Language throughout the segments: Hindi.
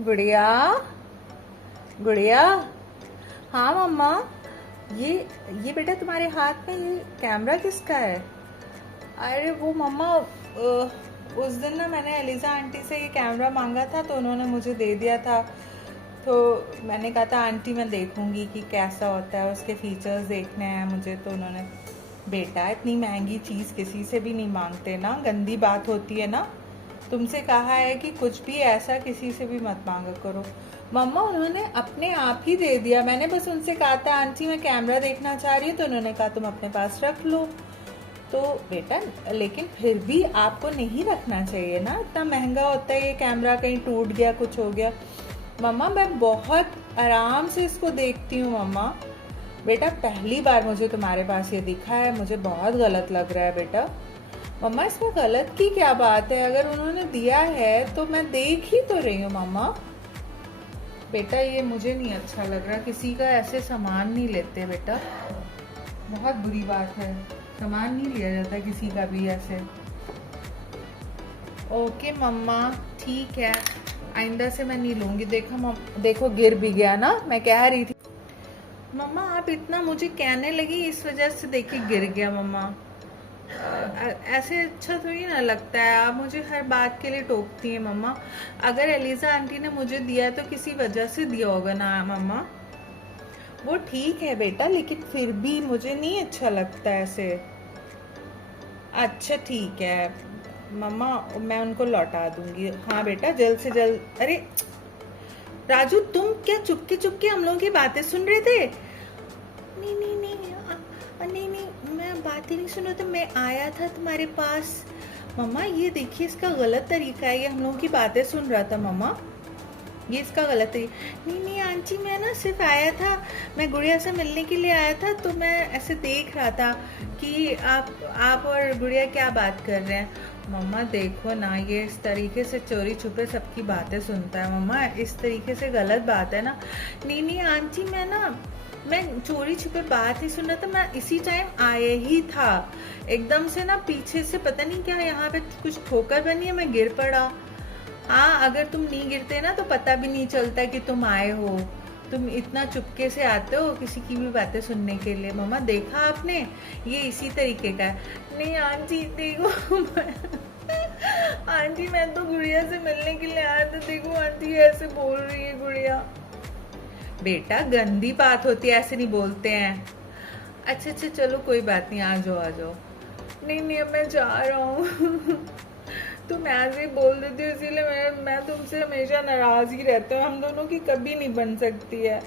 गुड़िया, गुड़िया। हाँ मम्मा। ये ये बेटा तुम्हारे हाथ में ये कैमरा किसका है? अरे वो मम्मा, उस दिन ना मैंने एलिजा आंटी से ये कैमरा मांगा था तो उन्होंने मुझे दे दिया था। तो मैंने कहा था आंटी मैं देखूंगी कि कैसा होता है, उसके फीचर्स देखने हैं मुझे। तो उन्होंने, बेटा इतनी महंगी चीज़ किसी से भी नहीं मांगते ना, गंदी बात होती है ना। तुमसे कहा है कि कुछ भी ऐसा किसी से भी मत मांगा करो। मम्मा उन्होंने अपने आप ही दे दिया, मैंने बस उनसे कहा था आंटी मैं कैमरा देखना चाह रही हूँ, तो उन्होंने कहा तुम अपने पास रख लो। तो बेटा लेकिन फिर भी आपको नहीं रखना चाहिए ना, इतना महंगा होता है ये कैमरा, कहीं टूट गया कुछ हो गया। मम्मा मैं बहुत आराम से इसको देखती हूँ मम्मा। बेटा पहली बार मुझे तुम्हारे पास ये दिखा है, मुझे बहुत गलत लग रहा है बेटा। मम्मा इसमें गलत की क्या बात है, अगर उन्होंने दिया है तो मैं देख ही तो रही हूँ मम्मा। बेटा ये मुझे नहीं अच्छा लग रहा, किसी का ऐसे सामान नहीं लेते बेटा, बहुत बुरी बात है। सामान नहीं लिया जाता किसी का भी ऐसे। ओके मम्मा ठीक है, आइंदा से मैं नहीं लूंगी। देखो गिर भी गया ना, मैं कह रही थी। मम्मा आप इतना मुझे कहने लगी इस वजह से देखिए गिर गया मम्मा। ऐसे अच्छा थोड़ी ना लगता है, आप मुझे हर बात के लिए टोकती हैं मम्मा। अगर एलिजा आंटी ने मुझे दिया है तो किसी वजह से दिया होगा ना मम्मा। वो ठीक है बेटा, लेकिन फिर भी मुझे नहीं अच्छा लगता ऐसे। अच्छा ठीक है मम्मा, मैं उनको लौटा दूंगी। हाँ बेटा जल्द से जल्द। अरे राजू तुम क्या चुपके चुपके हम लोगों की बातें सुन रहे थे? नहीं नहीं नहीं, नहीं नहीं मैं बातें नहीं सुना, तो मैं आया था तुम्हारे पास। मम्मा ये देखिए इसका गलत तरीका है, ये हम लोगों की बातें सुन रहा था मम्मा, ये इसका गलत तरीका। नहीं नहीं आंटी मैं ना सिर्फ आया था, मैं गुड़िया से मिलने के लिए आया था, तो मैं ऐसे देख रहा था कि आप और गुड़िया क्या बात कर रहे हैं। मम्मा देखो ना, ये इस तरीके से चोरी छुपे सबकी बातें सुनता है मम्मा, इस तरीके से गलत बात है ना। नहीं नहीं आंटी मैं चोरी छुपे बात ही सुन रहा था, मैं इसी टाइम आए ही था, एकदम से ना पीछे से पता नहीं क्या यहाँ पे कुछ ठोकर बनी है, मैं गिर पड़ा। हाँ अगर तुम नहीं गिरते ना तो पता भी नहीं चलता कि तुम आए हो, तुम इतना चुपके से आते हो किसी की भी बातें सुनने के लिए। मम्मा देखा आपने, ये इसी तरीके का है। नहीं आंटी देखो आंटी मैं तो गुड़िया से मिलने के लिए आया था, देखो आंटी ऐसे बोल रही है गुड़िया। बेटा गंदी बात होती है, ऐसे नहीं बोलते हैं। अच्छा अच्छा चलो कोई बात नहीं, आ जाओ आ जाओ। नहीं नहीं अब मैं जा रहा हूँ तुम ऐसे ही बोल देती हो, इसीलिए मैं तुमसे हमेशा नाराज ही रहता हूँ, हम दोनों की कभी नहीं बन सकती है।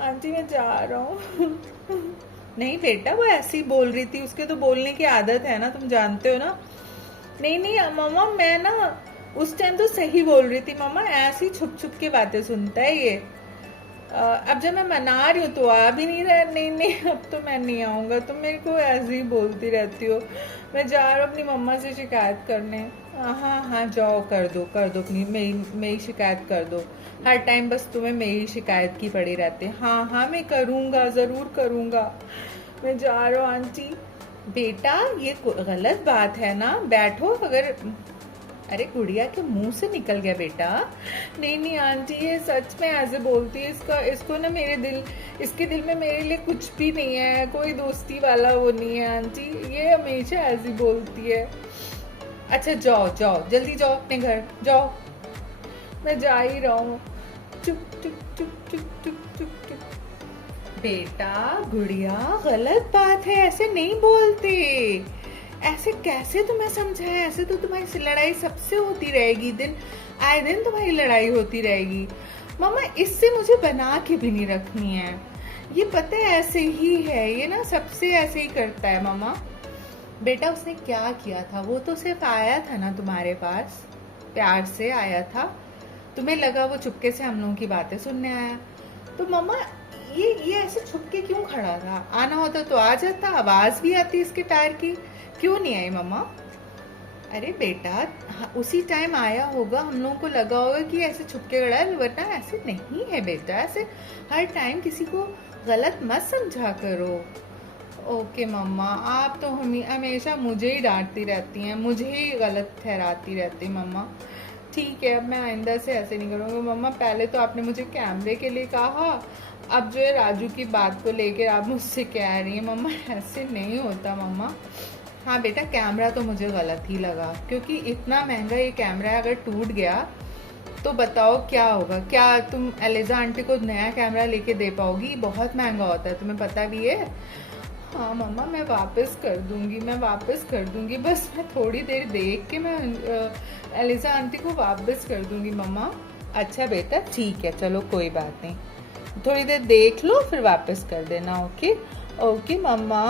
आंटी मैं जा रहा हूँ नहीं बेटा वो ऐसे ही बोल रही थी, उसके तो बोलने की आदत है ना, तुम जानते हो ना। नहीं नहीं मम्मा मैं ना उस टाइम तो सही बोल रही थी मम्मा, ऐसी छुप छुप के बातें सुनता है ये। अब जब मैं मना रही हूँ तो आ भी नहीं रहा। नहीं नहीं अब तो मैं नहीं आऊँगा, तुम मेरे को ऐसे ही बोलती रहती हो। मैं जा रहा हूँ अपनी मम्मा से शिकायत करने। हाँ हाँ जाओ कर दो अपनी, मेरी शिकायत कर दो। हर टाइम बस तुम्हें मेरी शिकायत की पड़ी रहती है। हाँ हाँ मैं करूँगा, ज़रूर करूँगा। मैं जा रहा हूँ आंटी। बेटा ये गलत बात है ना, बैठो। अगर अरे गुड़िया के मुंह से निकल गया बेटा। नहीं नहीं आंटी ये सच में ऐसे बोलती है, इसको ना इसके दिल में मेरे लिए कुछ भी नहीं है, कोई दोस्ती वाला वो नहीं है आंटी, ये हमेशा ऐसी बोलती है। अच्छा जाओ जाओ जल्दी जाओ अपने घर जाओ। मैं जा ही रहा हूँ। चुप चुप चुप चुप चुप चुप चुप। बेटा गुड़िया गलत बात है, ऐसे नहीं बोलते। ऐसे कैसे तुम्हें समझाया, ऐसे तो तुम्हारी लड़ाई सबसे होती रहेगी, दिन आए दिन तुम्हारी लड़ाई होती रहेगी। मामा इससे मुझे बना के भी नहीं रखनी है, ये पता है ऐसे ही है, ये ना सबसे ऐसे ही करता है मामा। बेटा उसने क्या किया था, वो तो सिर्फ आया था ना तुम्हारे पास, प्यार से आया था, तुम्हें लगा वो चुपके से हम लोगों की बातें सुनने आया। तो मामा ये ऐसे छुपके क्यों खड़ा था, आना होता तो आ जाता, आवाज भी आती इसके पैर की, क्यों नहीं आई मम्मा? अरे बेटा उसी टाइम आया होगा, हम लोगों को लगा होगा कि ऐसे छुपके खड़ा है, वरना ऐसे नहीं है बेटा, ऐसे हर टाइम किसी को गलत मत समझा करो। ओके मम्मा, आप तो हमेशा मुझे ही डांटती रहती हैं, मुझे ही गलत ठहराती रहती मम्मा। ठीक है, अब मैं आइंदा से ऐसे नहीं करूँगी मम्मा। पहले तो आपने मुझे कैमरे के लिए कहा, अब जो है राजू की बात को लेकर आप मुझसे कह रही हैं मम्मा ऐसे नहीं होता मम्मा। हाँ बेटा, कैमरा तो मुझे गलत ही लगा, क्योंकि इतना महंगा ये कैमरा है, अगर टूट गया तो बताओ क्या होगा। क्या तुम एलिजा आंटी को नया कैमरा लेके दे पाओगी? बहुत महंगा होता है, तुम्हें पता भी है। हाँ मम्मा, मैं वापस कर दूंगी, मैं वापस कर दूंगी, बस मैं थोड़ी देर देख के मैं एलिजा आंटी को वापस कर दूंगी मम्मा। अच्छा बेटा ठीक है, चलो कोई बात नहीं, थोड़ी देर देख लो फिर वापस कर देना। ओके ओके मम्मा।